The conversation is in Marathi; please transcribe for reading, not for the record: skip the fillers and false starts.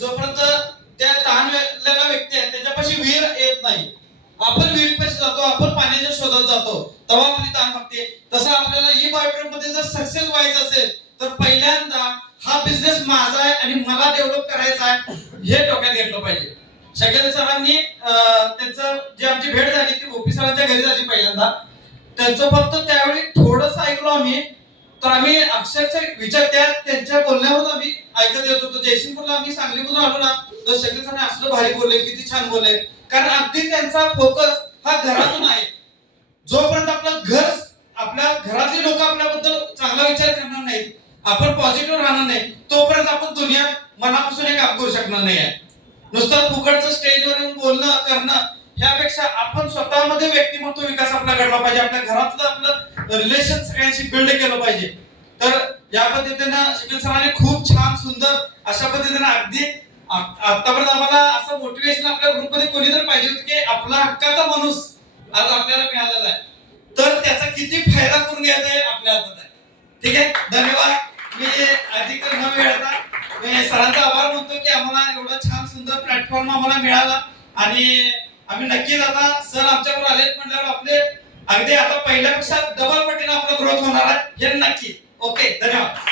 जोपर्यंत त्या तहानलेला व्यक्ती आहे त्याच्यापाशी विहीर येत नाही, आपण विहिरीपाशी जातो, आपण पाण्याच्या शोधात जातो, तेव्हा आपली तहान भागते. तसं आपल्याला ई बायोट्रेड मध्ये जर सक्सेस व्हायचं असेल तर पहिल्यांदा हा बिझनेस माझा आहे आणि मला डेव्हलप करायचा आहे हे डोक्यात घेतलं पाहिजे. शकील सरांनी त्यांचं जे आमची भेट झाली ती ओपी सरांच्या घरी झाली पहिल्यांदा. त्यांचं फक्त त्यावेळी थोडंच ऐकलो आम्ही, तर आम्ही अक्षरशः विचार त्यांच्या बोलण्यावर आम्ही ऐकत येत होतो. जयसिंगपूरला आम्ही सांगलीमधून आलो ना, तर शकील सरांनी असलं भारी बोलले, किती छान बोलले. कारण अगदी त्यांचा फोकस हा घरातून आहे. जोपर्यंत आपलं घर, आपल्या घरातली लोक आपल्याबद्दल चांगला विचार करणार नाहीत, आपण पॉझिटिव्ह राहणार नाही, तोपर्यंत आपण दुनियात मनापासून एक काम करू शकणार नाही आहे. नुसतं फुकटचं स्टेजवर येऊन बोलणं करणं ह्यापेक्षा आपण स्वतःमध्ये व्यक्तिमत्व विकास आपला घडला पाहिजे, आपल्या घरातलं आपलं रिलेशन सगळ्यांशी बिल्ड केलं पाहिजे. तर या पद्धतीनं शकील सरांनी खूप छान सुंदर अशा पद्धतीनं अगदी आतापर्यंत आम्हाला असं मोटिवेशन आपल्या ग्रुपमध्ये कोणीतरी पाहिजे होतं की आपला हक्काचा माणूस आज आपल्याला मिळालेला आहे, तर त्याचा किती फायदा करून घ्यायचा आहे आपल्या हातात आहे. ठीक आहे, धन्यवाद. मी अधिक न वेळता मी सरांचा आभार मानतो की आम्हाला एवढा छान सुंदर प्लॅटफॉर्म आम्हाला मिळाला आणि आम्ही नक्कीच आता सर आमच्यावर आलेत म्हटल्यावर आपले अगदी आता पहिल्यापेक्षा डबल पटीने आपला ग्रोथ होणार आहे हे नक्की. ओके, धन्यवाद.